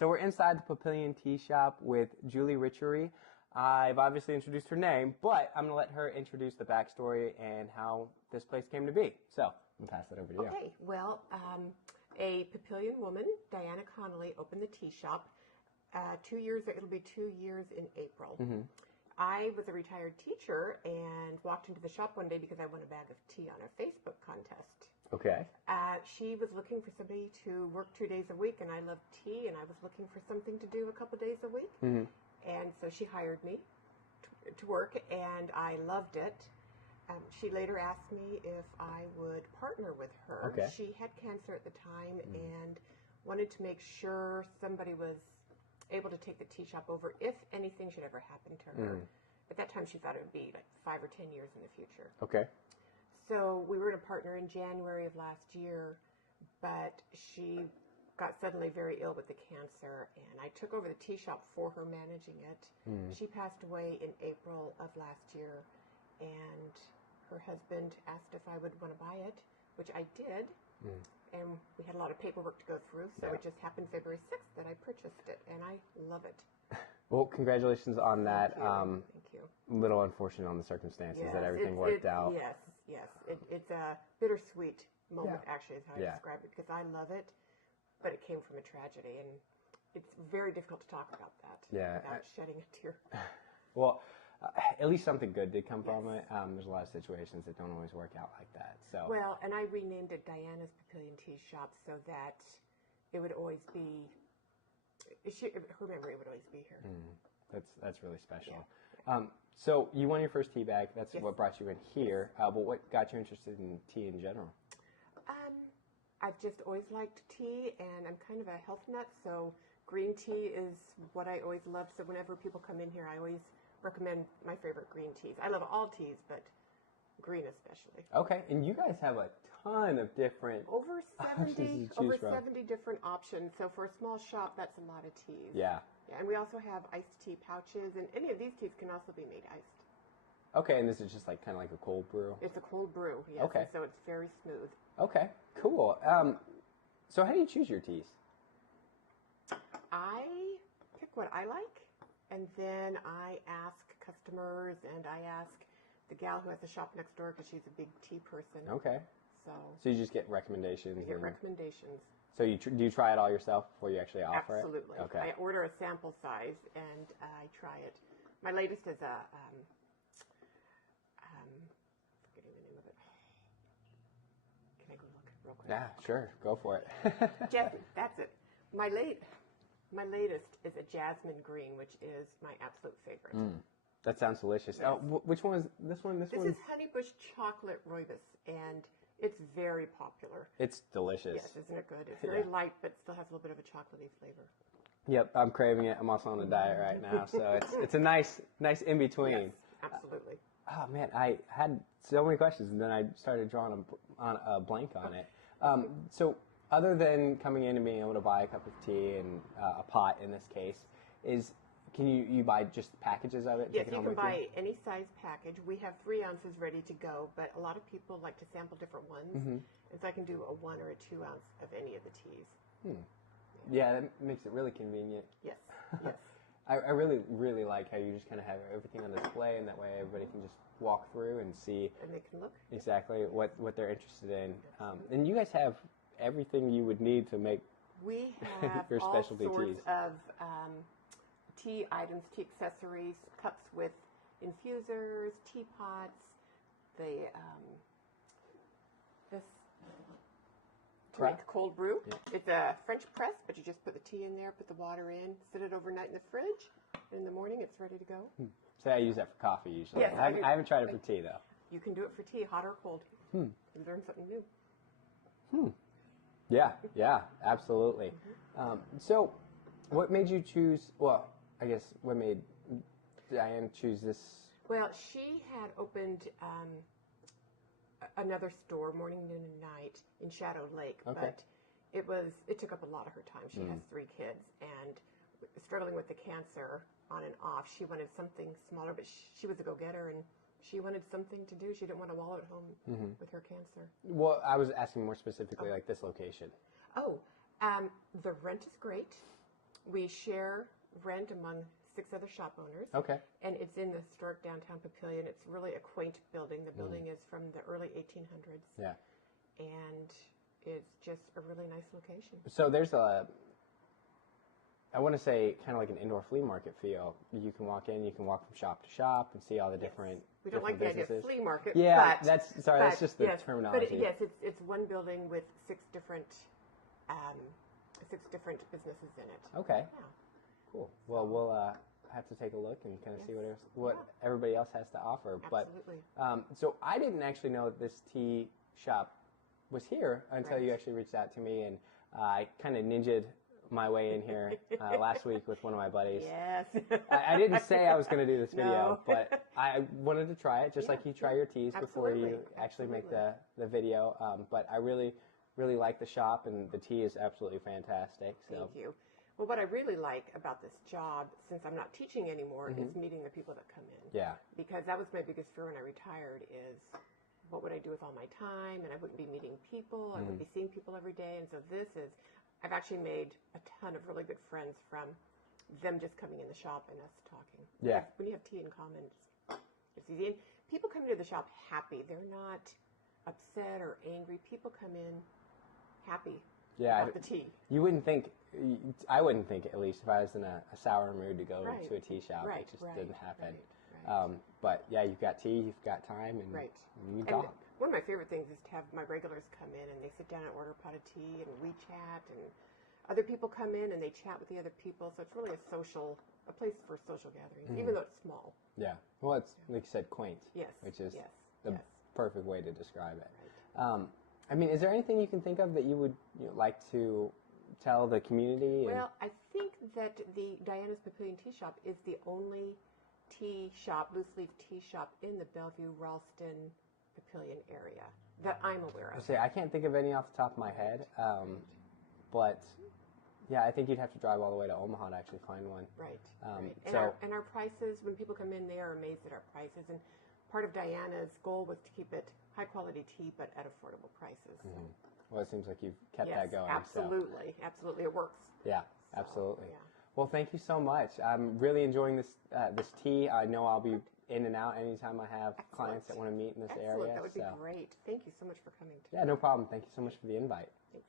So we're inside the Papillion tea shop with Julie Ricceri. I've obviously introduced her name, but I'm going to let her introduce the backstory and how this place came to be. So I'm going to pass that over to you. Okay, well, a Papillion woman, Diana Connolly, opened the tea shop. It'll be 2 years in April. Mm-hmm. I was a retired teacher and walked into the shop one day because I won a bag of tea on a Facebook contest. Okay. She was looking for somebody to work 2 days a week, and I love tea, and I was looking for something to do a couple days a week. Mm-hmm. And so she hired me to work, and I loved it. She later asked me if I would partner with her. Okay. She had cancer at the time and wanted to make sure somebody was able to take the tea shop over if anything should ever happen to her. At that time, she thought it would be like 5 or 10 years in the future. Okay. So we were going to partner in January of last year, but she got suddenly very ill with the cancer, and I took over the tea shop for her, managing it. She passed away in April of last year, and her husband asked if I would want to buy it, which I did. And we had a lot of paperwork to go through, so it just happened February 6th that I purchased it, and I love it. Well, congratulations on that. Thank you. Little unfortunate on the circumstances that everything worked out. Yes. It's a bittersweet moment, actually, is how I describe it, because I love it, but it came from a tragedy, and it's very difficult to talk about that without shedding a tear. Well, at least something good did come from it. There's a lot of situations that don't always work out like that. So well, and I renamed it Diana's Papillion Tea Shop so that it would always be, her memory would always be here. That's really special. Yeah. So you won your first tea bag. That's what brought you in here. But what got you interested in tea in general? I've just always liked tea, and I'm kind of a health nut, so green tea is what I always loved. So whenever people come in here, I always recommend my favorite green teas. I love all teas, but green especially. Okay, and you guys have a ton of different over 70 different options. So for a small shop, that's a lot of teas. Yeah, and we also have iced tea pouches, and any of these teas can also be made iced. Okay, and this is just like kind of like a cold brew? It's a cold brew, yes. Okay. So it's very smooth. Okay, cool. So how do you choose your teas? I pick what I like, and then I ask customers, and I ask the gal who has the shop next door because she's a big tea person. Okay. So you just get recommendations? I get recommendations. So do you try it all yourself before you actually offer Absolutely. it? Okay. I order a sample size, and I try it. My latest is a, forgetting the name of it. Can I go look real quick? Yeah, sure. Go for it. That's it. My latest is a jasmine green, which is my absolute favorite. That sounds delicious. Yes. Which one is this one? This is Honeybush Chocolate Rooibos, and it's very popular. It's delicious. Yes, isn't it good? It's very light, but still has a little bit of a chocolatey flavor. Yep, I'm craving it. I'm also on a diet right now, so it's a nice in between. Yes, absolutely. Oh man, I had so many questions, and then I started drawing a blank on it. So other than coming in and being able to buy a cup of tea and a pot in this case, can you buy just packages of it? Yes, you can buy any size package. We have 3 ounces ready to go, but a lot of people like to sample different ones, and so I can do a 1 or a 2 ounce of any of the teas. Yeah, that makes it really convenient. Yes. I really like how you just kind of have everything on display, and that way everybody can just walk through and see. And they can look. Exactly what they're interested in. And you guys have everything you would need to make we have your specialty all sorts teas. of tea items, tea accessories, cups with infusers, teapots, this to make cold brew. Yeah. It's a French press, but you just put the tea in there, put the water in, sit it overnight in the fridge, and in the morning it's ready to go. So I use that for coffee usually. Yes, I haven't tried it for tea though. You can do it for tea, hot or cold. You learn something new. Yeah, absolutely. So what made you choose, well, I guess what made Diane choose this? Well, she had opened another store, morning, noon, and night, in Shadow Lake, but it took up a lot of her time. She has 3 kids, and struggling with the cancer on and off, she wanted something smaller, but she was a go-getter, and she wanted something to do. She didn't want to wallow at home with her cancer. Well, I was asking more specifically like this location. The rent is great. We share rent among 6 other shop owners. Okay. And it's in the historic downtown Papillion. It's really a quaint building. The building is from the early 1800s. Yeah. And it's just a really nice location. So there's I want to say kind of like an indoor flea market feel. You can walk in, you can walk from shop to shop and see all the different We don't like the idea of flea market. Yeah, but, that's just the terminology. But yes, it's one building with 6 different businesses in it. Okay. Yeah. Cool. Well, we'll have to take a look and kind of see what everybody else has to offer. Absolutely. But so I didn't actually know that this tea shop was here until you actually reached out to me, and I kind of ninja'd my way in here last week with one of my buddies. Yes. I didn't say I was going to do this video, No. but I wanted to try it, just like you try your teas before you actually make the video. But I really like the shop, and the tea is absolutely fantastic. So. Thank you. Well, what I really like about this job, since I'm not teaching anymore, is meeting the people that come in. Yeah. Because that was my biggest fear when I retired is, what would I do with all my time? And I wouldn't be meeting people. I wouldn't be seeing people every day. And so I've actually made a ton of really good friends from them just coming in the shop and us talking. Yeah. When you have tea in common, it's easy. And people come into the shop happy. They're not upset or angry. People come in happy about the tea. You wouldn't think, I wouldn't think, at least, if I was in a sour mood to go to a tea shop. It just didn't happen. Right. But yeah, you've got tea, you've got time, and you talk. One of my favorite things is to have my regulars come in and they sit down and order a pot of tea, and we chat, and other people come in and they chat with the other people. So it's really a place for social gatherings, even though it's small. Yeah. Well, it's, like you said, quaint. Yes. Which is the yes. perfect way to describe it. Right. I mean, is there anything you can think of that you would like to tell the community? Well, I think that the Diana's Papillion Tea Shop is the only tea shop, loose leaf tea shop in the Bellevue, Ralston, Papillion area that I'm aware of. I can't think of any off the top of my head, but yeah, I think you'd have to drive all the way to Omaha to actually find one. Right. And And our prices, when people come in, they are amazed at our prices. And part of Diana's goal was to keep it high quality tea, but at affordable prices. Well, it seems like you've kept that going. Absolutely. So. Absolutely. It works. Yeah, absolutely. Yeah. Well, thank you so much. I'm really enjoying this tea. I know I'll be in and out anytime I have clients that want to meet in this area. That would be great. Thank you so much for coming today. Yeah, no problem. Thank you so much for the invite. Thanks.